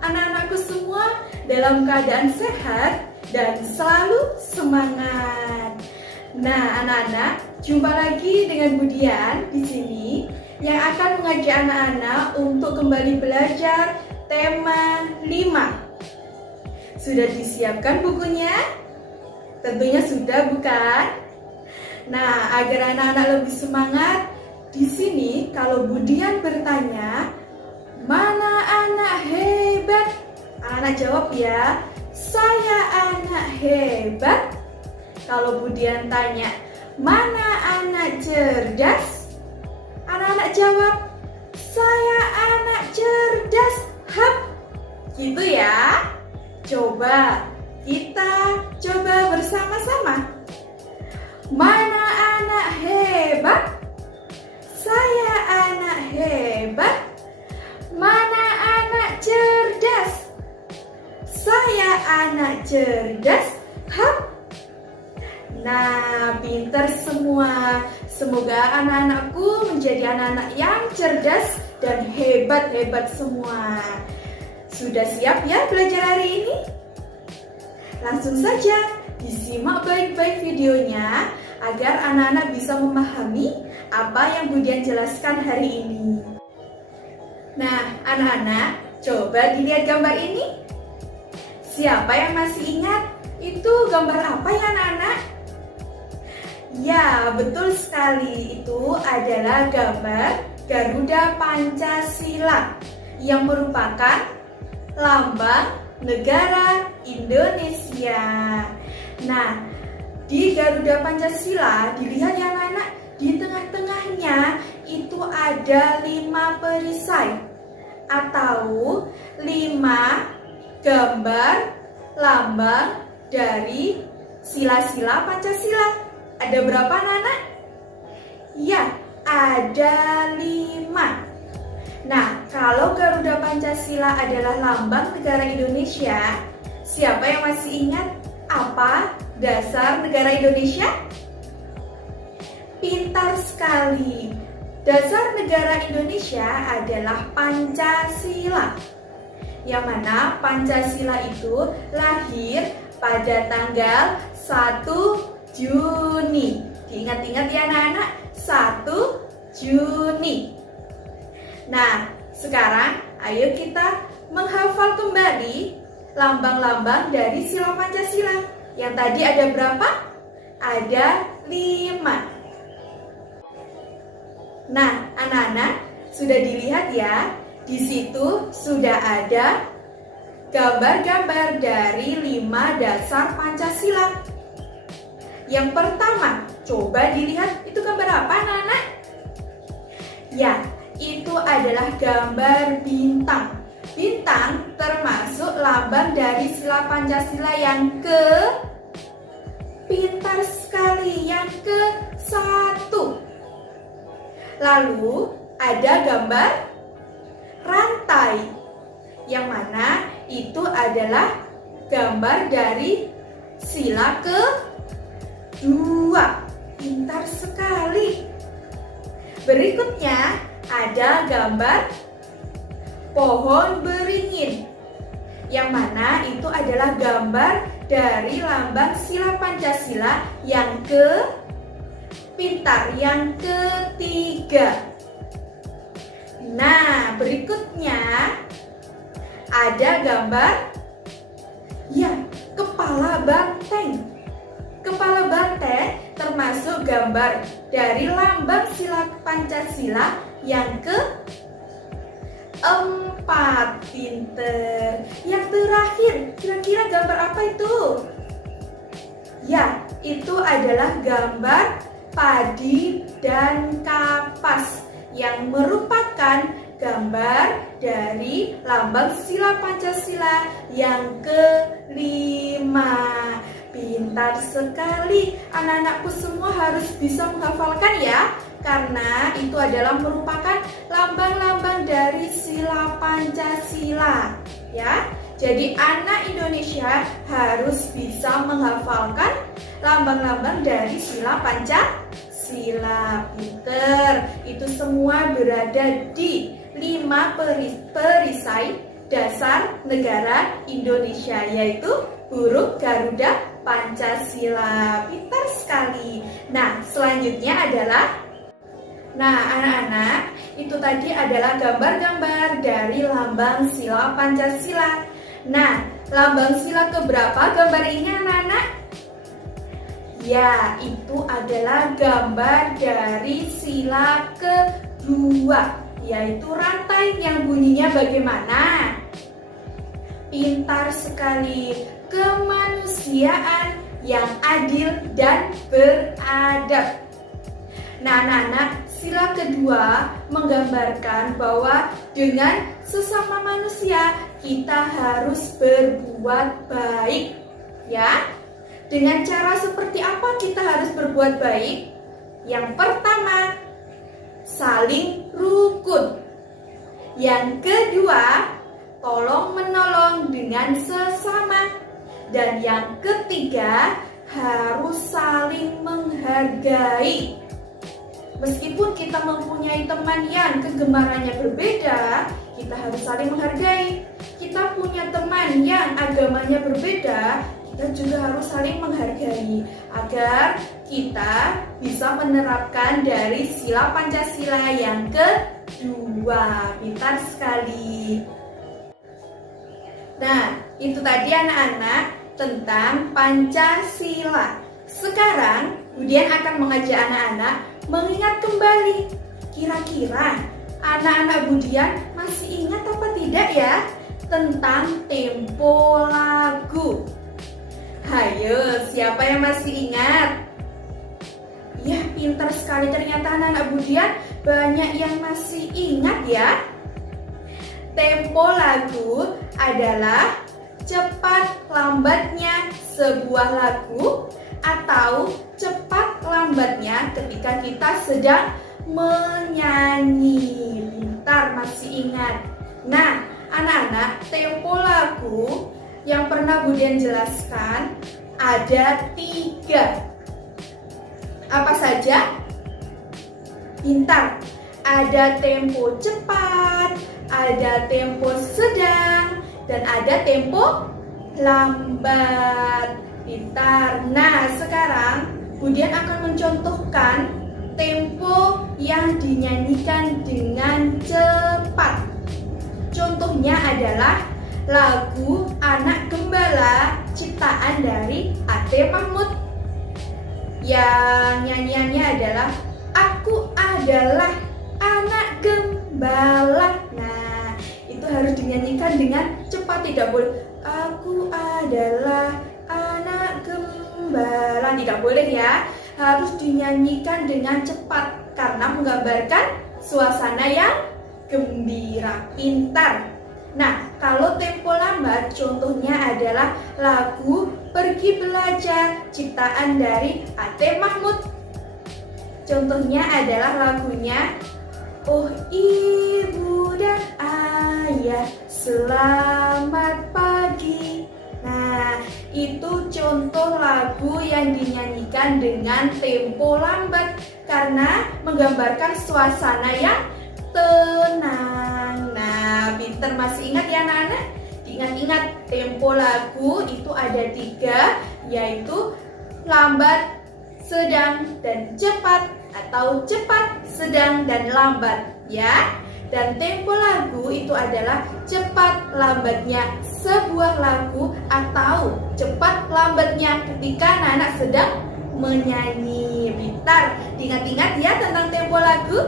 anak-anakku semua dalam keadaan sehat dan selalu semangat. Nah, anak-anak, jumpa lagi dengan Budian di sini yang akan mengajak anak-anak untuk kembali belajar tema 5. Sudah disiapkan bukunya? Tentunya sudah, bukan? Nah, agar anak-anak lebih semangat, di sini kalau Budian bertanya, "Mana anak hebat?" Anak jawab ya, "Saya anak hebat." Kalau Budian tanya, "Mana anak cerdas?" Anak-anak jawab, "Saya anak cerdas." Hap, gitu ya. Coba kita coba bersama-sama. Mana anak hebat? Saya anak hebat. Mana anak cerdas? Saya anak cerdas. Hap. Nah, pintar semua. Semoga anak-anakku menjadi anak-anak yang cerdas dan hebat-hebat semua. Sudah siap ya belajar hari ini? Langsung saja disimak baik-baik videonya agar anak-anak bisa memahami apa yang Budian jelaskan hari ini. Nah, anak-anak, coba dilihat gambar ini. Siapa yang masih ingat? Itu gambar apa ya, anak-anak? Ya, betul sekali. Itu adalah gambar Garuda Pancasila yang merupakan lambang negara Indonesia. Nah, di Garuda Pancasila, dilihat ya anak-anak, di tengah-tengahnya itu ada 5 perisai atau 5 gambar lambang dari sila-sila Pancasila. Ada berapa anak-anak? Ya, ada 5. Nah, kalau Garuda Pancasila adalah lambang negara Indonesia, siapa yang masih ingat apa dasar negara Indonesia? Pintar sekali. Dasar negara Indonesia adalah Pancasila. Yang mana Pancasila itu lahir pada tanggal 1 Juni. Diingat-ingat ya anak-anak, 1 Juni. Nah, sekarang ayo kita menghafal kembali lambang-lambang dari sila Pancasila. Yang tadi ada berapa? Ada 5. Nah, anak-anak, sudah dilihat ya, di situ sudah ada gambar-gambar dari 5 dasar Pancasila. Yang pertama, coba dilihat itu gambar apa, anak-anak? Ya, itu adalah gambar bintang. Bintang termasuk lambang dari sila Pancasila yang pintar sekali, yang ke-1. Lalu ada gambar rantai, yang mana itu adalah gambar dari sila ke-2. Pintar sekali. Berikutnya ada gambar pohon beringin, yang mana itu adalah gambar dari lambang sila Pancasila yang pintar, yang ke-3. Nah, berikutnya ada gambar kepala banteng. Kepala banteng termasuk gambar dari lambang sila Pancasila yang ke-4. Pinter. Yang terakhir, kira-kira gambar apa itu? Ya, itu adalah gambar padi dan kapas yang merupakan gambar dari lambang sila Pancasila yang ke-5. Pintar sekali. Anak-anakku semua harus bisa menghafalkan ya, karena itu adalah merupakan lambang-lambang dari sila Pancasila ya. Jadi anak Indonesia harus bisa menghafalkan lambang-lambang dari sila Pancasila. Pinter. Itu semua berada di 5 perisai dasar negara Indonesia, yaitu huruf Garuda Pancasila. Pintar sekali. Nah, selanjutnya adalah anak-anak, itu tadi adalah gambar-gambar dari lambang sila Pancasila. Nah, lambang sila keberapa gambar ini anak-anak? Ya, itu adalah gambar dari sila kedua, yaitu rantai yang bunyinya bagaimana? Pintar sekali. Kemanusiaan yang adil dan beradab. Nah, anak-anak, sila kedua menggambarkan bahwa dengan sesama manusia kita harus berbuat baik, ya. Dengan cara seperti apa kita harus berbuat baik? Yang pertama, saling rukun. Yang kedua, tolong menolong dengan sesama. Dan yang ketiga, harus saling menghargai. Meskipun kita mempunyai teman yang kegemarannya berbeda, kita harus saling menghargai. Kita punya teman yang agamanya berbeda, kita juga harus saling menghargai agar kita bisa menerapkan dari sila Pancasila yang kedua. Pintar sekali. Nah, itu tadi anak-anak tentang Pancasila. Sekarang Budian akan mengajak anak-anak mengingat kembali. Kira-kira anak-anak Budian masih ingat apa tidak ya tentang tempo lagu? Hayo, siapa yang masih ingat? Ya, pintar sekali, ternyata anak-anak Budian banyak yang masih ingat ya. Tempo lagu adalah cepat lambatnya sebuah lagu atau cepat lambatnya ketika kita sedang menyanyi. Pintar, masih ingat. Nah, anak-anak, tempo lagu yang pernah Budian jelaskan ada 3. Apa saja? Pintar. Ada tempo cepat, ada tempo sedang, dan ada tempo lambat. Pintar. Nah, sekarang Budian akan mencontohkan tempo yang dinyanyikan dengan cepat. Contohnya adalah lagu Anak Gembala ciptaan dari A.T. Mahmud. Yang nyanyiannya adalah Aku adalah anak gembala. Nah, itu harus dinyanyikan dengan cepat, tidak boleh Aku adalah anak gembala, tidak boleh ya. Harus dinyanyikan dengan cepat karena menggambarkan suasana yang gembira. Pintar. Nah, kalau tempo lambat contohnya adalah lagu Pergi Belajar ciptaan dari A.T. Mahmud. Contohnya adalah lagunya Oh Ibu dan Ayah, selamat pagi. Nah, itu contoh lagu yang dinyanyikan dengan tempo lambat karena menggambarkan suasana yang tenang. Nah, pinter, masih ingat ya anak-anak? Ingat-ingat, tempo lagu itu ada 3, yaitu lambat, sedang, dan cepat, atau cepat, sedang, dan lambat ya. Dan tempo lagu itu adalah cepat lambatnya sebuah lagu atau cepat lambatnya ketika anak-anak sedang menyanyi. Pintar, diingat-ingat ya tentang tempo lagu.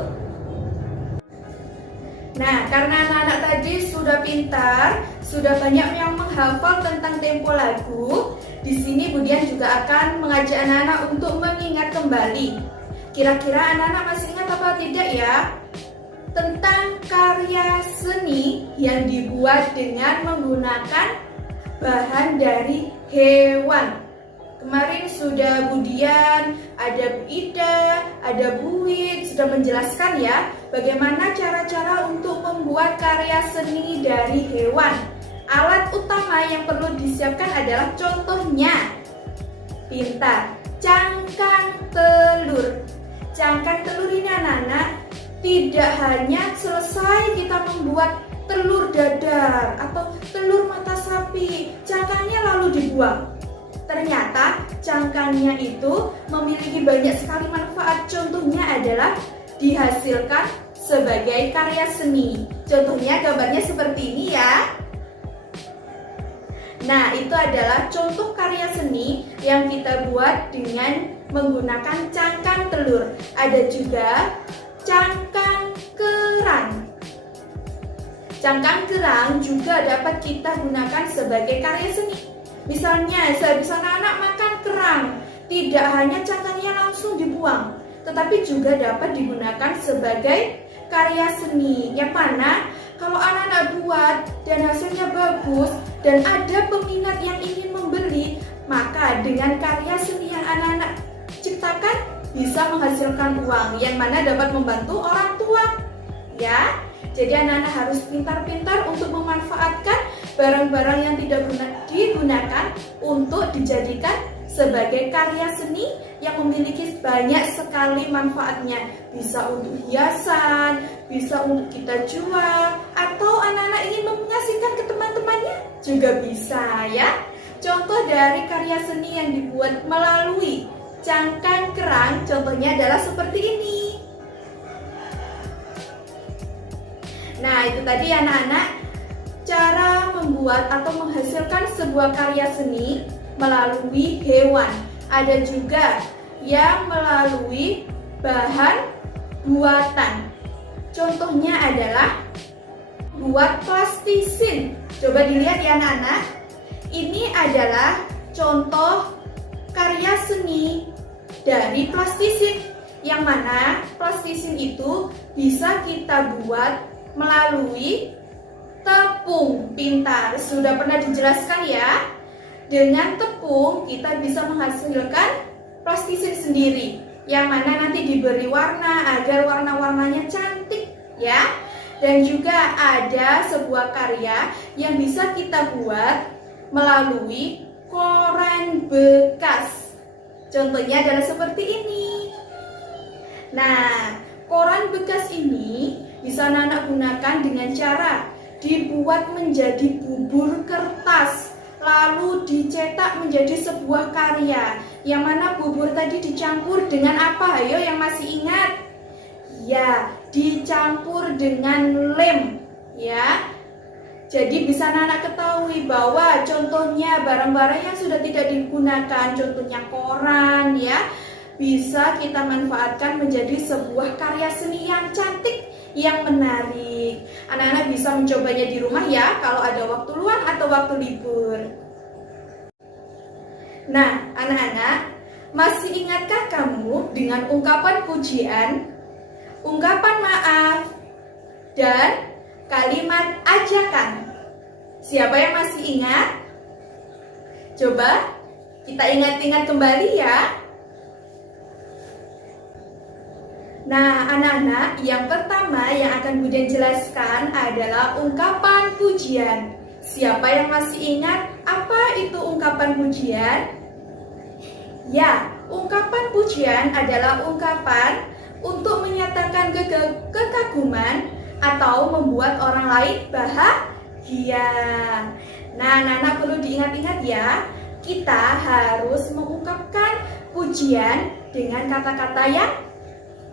Nah, karena anak-anak tadi sudah pintar, sudah banyak yang menghafal tentang tempo lagu, di sini Budian juga akan mengajak anak-anak untuk mengingat kembali. Kira-kira anak-anak masih ingat apa tidak ya? Tentang karya seni yang dibuat dengan menggunakan bahan dari hewan. Kemarin sudah Budian, ada Bu Ida, ada Bu Wid sudah menjelaskan ya bagaimana cara-cara untuk membuat karya seni dari hewan. Alat utama yang perlu disiapkan adalah contohnya, pintar, cangkang telur. Cangkang telur ini anak-anak tidak hanya selesai kita membuat telur dadar atau telur mata sapi, cangkangnya lalu dibuang. Ternyata cangkangnya itu memiliki banyak sekali manfaat. Contohnya adalah dihasilkan sebagai karya seni. Contohnya gambarnya seperti ini ya. Nah, itu adalah contoh karya seni yang kita buat dengan menggunakan cangkang telur. Ada juga cangkang kerang. Cangkang kerang juga dapat kita gunakan sebagai karya seni. Misalnya, sehabis anak-anak makan kerang, tidak hanya cangkangnya langsung dibuang, tetapi juga dapat digunakan sebagai karya seni. Yang mana kalau anak-anak buat dan hasilnya bagus dan ada peminat yang ingin membeli, maka dengan karya seni yang anak-anak ciptakan bisa menghasilkan uang yang mana dapat membantu orang tua. Ya, jadi anak-anak harus pintar-pintar untuk memanfaatkan barang-barang yang tidak digunakan untuk dijadikan sebagai karya seni yang memiliki banyak sekali manfaatnya. Bisa untuk hiasan, bisa untuk kita jual, atau anak-anak ingin mengasihkan ke teman-temannya juga bisa ya. Contoh dari karya seni yang dibuat melalui cangkang kerang, contohnya adalah seperti ini. Nah, itu tadi anak-anak cara membuat atau menghasilkan sebuah karya seni melalui hewan. Ada juga yang melalui bahan buatan. Contohnya adalah buat plastisin. Coba dilihat ya anak-anak. Ini adalah contoh karya seni dari plastisin. Yang mana plastisin itu bisa kita buat melalui tepung pintar. Sudah pernah dijelaskan ya. Dengan tepung kita bisa menghasilkan plastisin sendiri, yang mana nanti diberi warna agar warna-warnanya cantik ya. Dan juga ada sebuah karya yang bisa kita buat melalui koran bekas. Contohnya adalah seperti ini. Nah, koran bekas ini bisa anak-anak gunakan dengan cara dibuat menjadi bubur kertas, lalu dicetak menjadi sebuah karya. Yang mana bubur tadi dicampur dengan apa? Ayo yang masih ingat? Ya, dicampur dengan lem ya. Jadi bisa anak-anak ketahui bahwa contohnya barang-barang yang sudah tidak digunakan, contohnya koran ya, bisa kita manfaatkan menjadi sebuah karya seni yang cantik, yang menarik. Anak-anak bisa mencobanya di rumah ya, kalau ada waktu luang atau waktu libur. Nah, anak-anak, masih ingatkah kamu dengan ungkapan pujian, ungkapan maaf, dan kalimat ajakan? Siapa yang masih ingat? Coba kita ingat-ingat kembali ya. Nah, anak-anak, yang pertama yang akan Bunda jelaskan adalah ungkapan pujian. Siapa yang masih ingat apa itu ungkapan pujian? Ya, ungkapan pujian adalah ungkapan untuk menyatakan kekaguman atau membuat orang lain bahagia. Nah, anak-anak perlu diingat-ingat ya, kita harus mengungkapkan pujian dengan kata-kata yang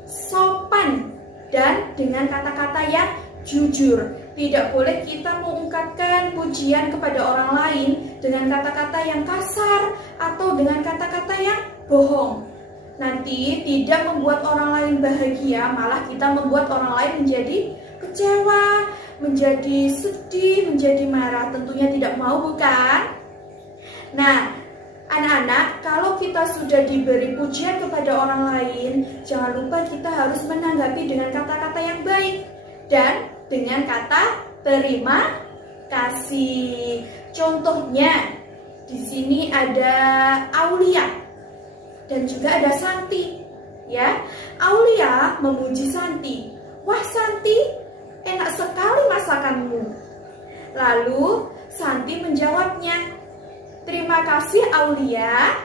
sopan dan dengan kata-kata yang jujur. Tidak boleh kita mengungkapkan pujian kepada orang lain dengan kata-kata yang kasar atau dengan kata-kata yang bohong. Nanti tidak membuat orang lain bahagia, malah kita membuat orang lain menjadi kecewa, menjadi sedih, menjadi marah. Tentunya tidak mau, bukan? Nah, anak-anak, kalau kita sudah diberi pujian kepada orang lain, jangan lupa kita harus menanggapi dengan kata-kata yang baik dan dengan kata terima kasih. Contohnya, di sini ada Aulia dan juga ada Santi. Ya, Aulia memuji Santi. Wah Santi, enak sekali masakanmu. Lalu Santi menjawabnya, terima kasih Aulia.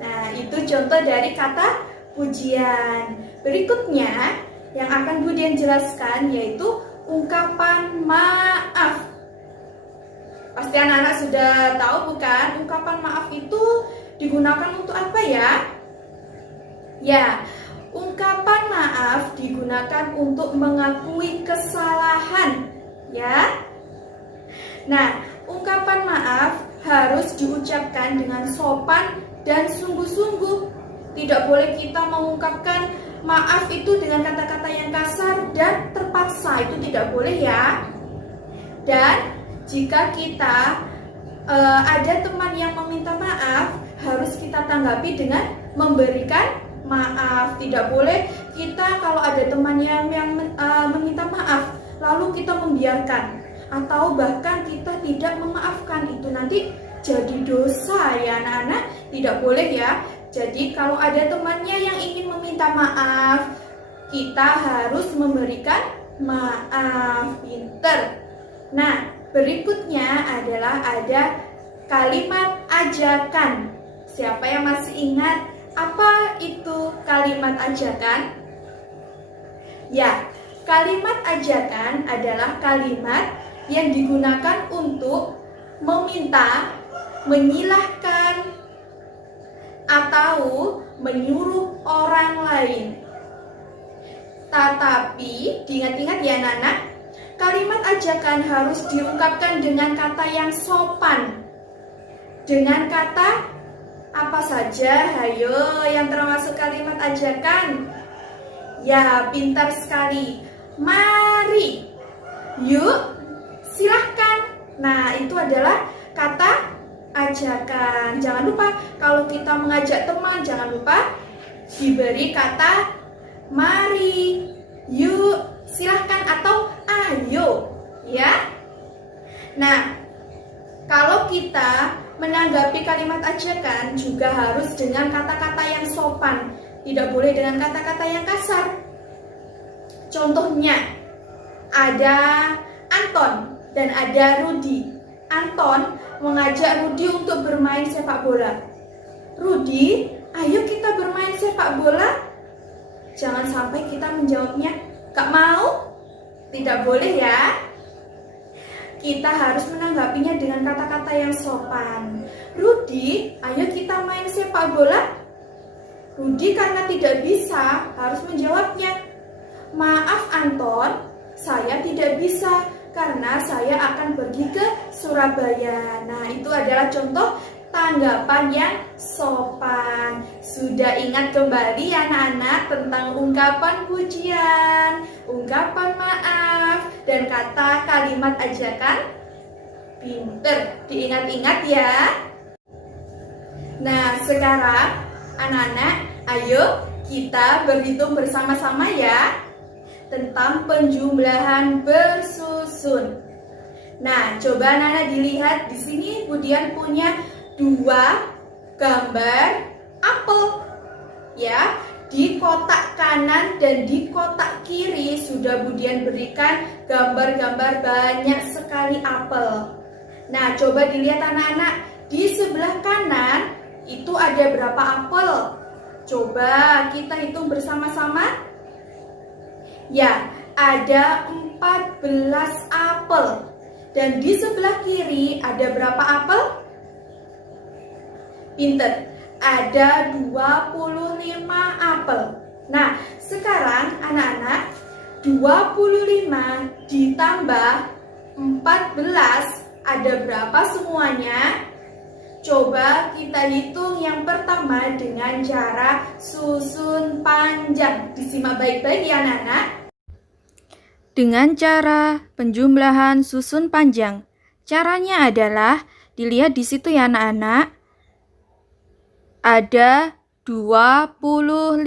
Nah, itu contoh dari kata pujian. Berikutnya yang akan Bunda jelaskan yaitu ungkapan maaf. Pasti anak-anak sudah tahu bukan? Ungkapan maaf itu digunakan untuk apa ya? Ya, ungkapan maaf digunakan untuk mengakui kesalahan, ya. Nah, ungkapan maaf harus diucapkan dengan sopan dan sungguh-sungguh. Tidak boleh kita mengungkapkan maaf itu dengan kata-kata yang kasar dan terpaksa, itu tidak boleh ya. Dan jika kita ada teman yang meminta maaf, harus kita tanggapi dengan memberikan maaf. Tidak boleh kita kalau ada teman yang meminta maaf, lalu kita membiarkan atau bahkan kita tidak memaafkan. Itu nanti jadi dosa ya anak-anak, tidak boleh ya. Jadi kalau ada temannya yang ingin meminta maaf, kita harus memberikan maaf. Pinter. Nah, berikutnya adalah ada kalimat ajakan. Siapa yang masih ingat apa itu kalimat ajakan? Ya, kalimat ajakan adalah kalimat yang digunakan untuk meminta, menyilahkan, atau menyuruh orang lain. Tetapi diingat-ingat ya anak-anak, kalimat ajakan harus diungkapkan dengan kata yang sopan. Dengan kata apa saja? Hayo, yang termasuk kalimat ajakan. Ya, pintar sekali. Mari, yuk, silahkan. Nah, itu adalah kata ajakan. Jangan lupa kalau kita mengajak teman, jangan lupa diberi kata mari, yuk, silahkan atau ayo, ya. Nah, kalau kita menanggapi kalimat ajakan juga harus dengan kata-kata yang sopan, tidak boleh dengan kata-kata yang kasar. Contohnya, ada Anton dan ada Rudi. Anton mengajak Rudi untuk bermain sepak bola. Rudi, ayo kita bermain sepak bola. Jangan sampai kita menjawabnya, gak mau. Tidak boleh ya. Kita harus menanggapinya dengan kata-kata yang sopan. Rudi, ayo kita main sepak bola. Rudi karena tidak bisa harus menjawabnya, maaf Anton, saya tidak bisa karena saya akan pergi ke Surabaya. Nah, itu adalah contoh tanggapan yang sopan. Sudah ingat kembali anak-anak tentang ungkapan pujian, ungkapan maaf, dan kata kalimat ajakan? Pinter, diingat-ingat ya. Nah, sekarang anak-anak, ayo kita berhitung bersama-sama ya tentang penjumlahan bersusun. Nah, coba anak-anak dilihat di sini Budian punya 2 gambar apel. Ya, di kotak kanan dan di kotak kiri sudah Budian berikan gambar-gambar banyak sekali apel. Nah, coba dilihat anak-anak, di sebelah kanan itu ada berapa apel? Coba kita hitung bersama-sama. Ya, ada 14 apel. Dan di sebelah kiri ada berapa apel? Pinter, ada 25 apel. Nah, sekarang anak-anak, 25 ditambah 14 ada berapa semuanya? Coba kita hitung yang pertama dengan cara susun panjang. Disimak baik-baik ya anak-anak. Dengan cara penjumlahan susun panjang. Caranya adalah dilihat di situ ya anak-anak. Ada 25.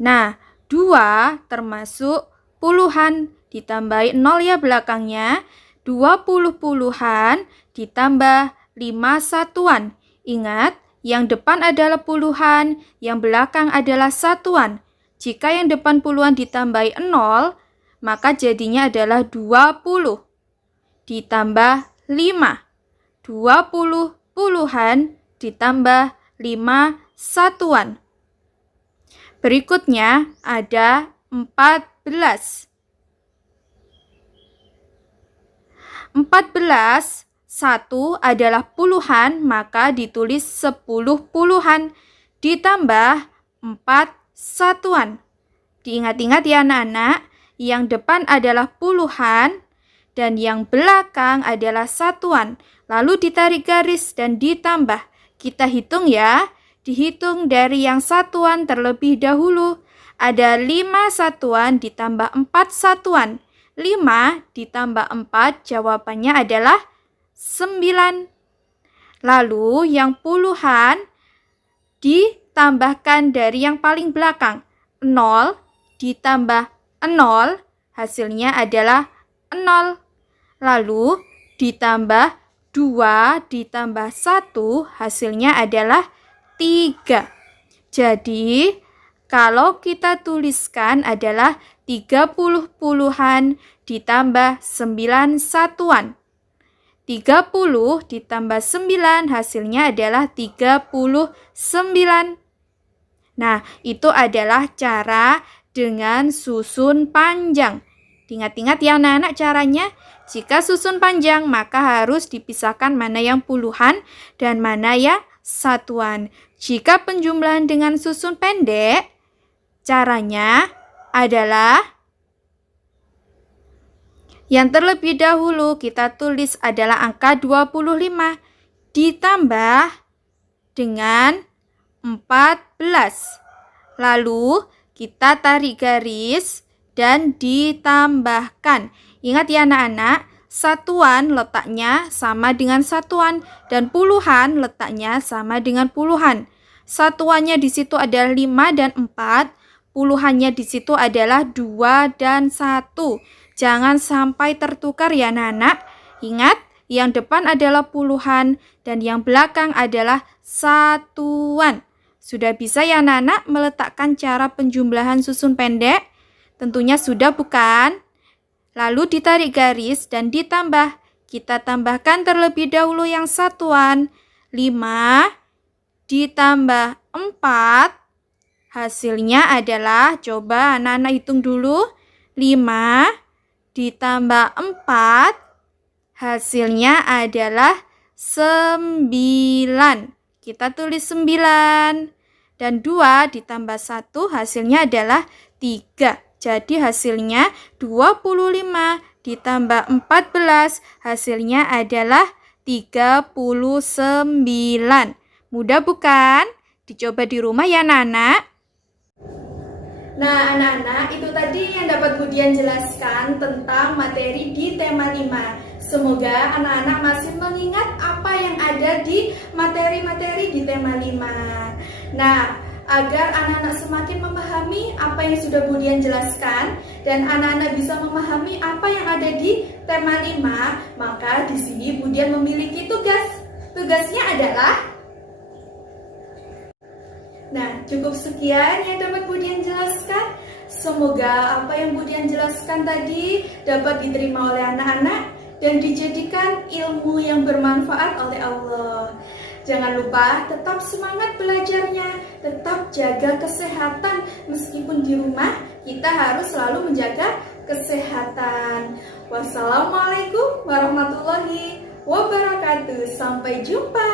Nah, 2 termasuk puluhan ditambahi 0 ya belakangnya. 20 puluhan ditambah 5 satuan. Ingat, yang depan adalah puluhan, yang belakang adalah satuan. Jika yang depan puluhan ditambahi 0, maka jadinya adalah 20 ditambah 5. 20 puluhan ditambah 5 satuan. Berikutnya ada 14. 14, 1 adalah puluhan, maka ditulis 10 puluhan. Ditambah 4 satuan. Diingat-ingat ya anak-anak, yang depan adalah puluhan dan yang belakang adalah satuan. Lalu ditarik garis dan ditambah. Kita hitung ya, dihitung dari yang satuan terlebih dahulu. Ada 5 satuan ditambah 4 satuan. 5 ditambah 4 jawabannya adalah 9. Lalu yang puluhan ditambahkan dari yang paling belakang. 0 ditambah 0 hasilnya adalah 0. Lalu ditambah 2 ditambah 1 hasilnya adalah 3. Jadi kalau kita tuliskan adalah 30 puluhan ditambah 9 satuan. 30 ditambah 9 hasilnya adalah 39. Nah, itu adalah cara dengan susun panjang. Ingat-ingat ya anak-anak caranya. Jika susun panjang, maka harus dipisahkan mana yang puluhan dan mana yang satuan. Jika penjumlahan dengan susun pendek, caranya adalah yang terlebih dahulu kita tulis adalah angka 25 ditambah dengan 14. Lalu kita tarik garis dan ditambahkan. Ingat ya anak-anak, satuan letaknya sama dengan satuan dan puluhan letaknya sama dengan puluhan. Satuannya di situ adalah 5 dan 4. Puluhannya di situ adalah 2 dan 1. Jangan sampai tertukar ya anak-anak. Ingat, yang depan adalah puluhan dan yang belakang adalah satuan. Sudah bisa ya anak-anak meletakkan cara penjumlahan susun pendek? Tentunya sudah bukan? Lalu ditarik garis dan ditambah. Kita tambahkan terlebih dahulu yang satuan. 5 ditambah 4. Hasilnya adalah, coba anak-anak hitung dulu. 5 ditambah 4. Hasilnya adalah 9. Kita tulis 9. Dan 2 ditambah 1 hasilnya adalah 3. Jadi hasilnya 25 ditambah 14 hasilnya adalah 39. Mudah bukan? Dicoba di rumah ya anak-anak. Nah anak-anak, itu tadi yang dapat Budian jelaskan tentang materi di tema 5. Semoga anak-anak masih mengingat apa yang ada di materi-materi di tema 5. Nah, agar anak-anak semakin memahami apa yang sudah Budian jelaskan dan anak-anak bisa memahami apa yang ada di tema 5, maka di sini Budian memiliki tugas. Tugasnya adalah, nah, cukup sekian yang dapat Budian jelaskan. Semoga apa yang Budian jelaskan tadi dapat diterima oleh anak-anak dan dijadikan ilmu yang bermanfaat oleh Allah. Jangan lupa tetap semangat belajarnya, tetap jaga kesehatan. Meskipun di rumah, kita harus selalu menjaga kesehatan. Wassalamualaikum warahmatullahi wabarakatuh. Sampai jumpa.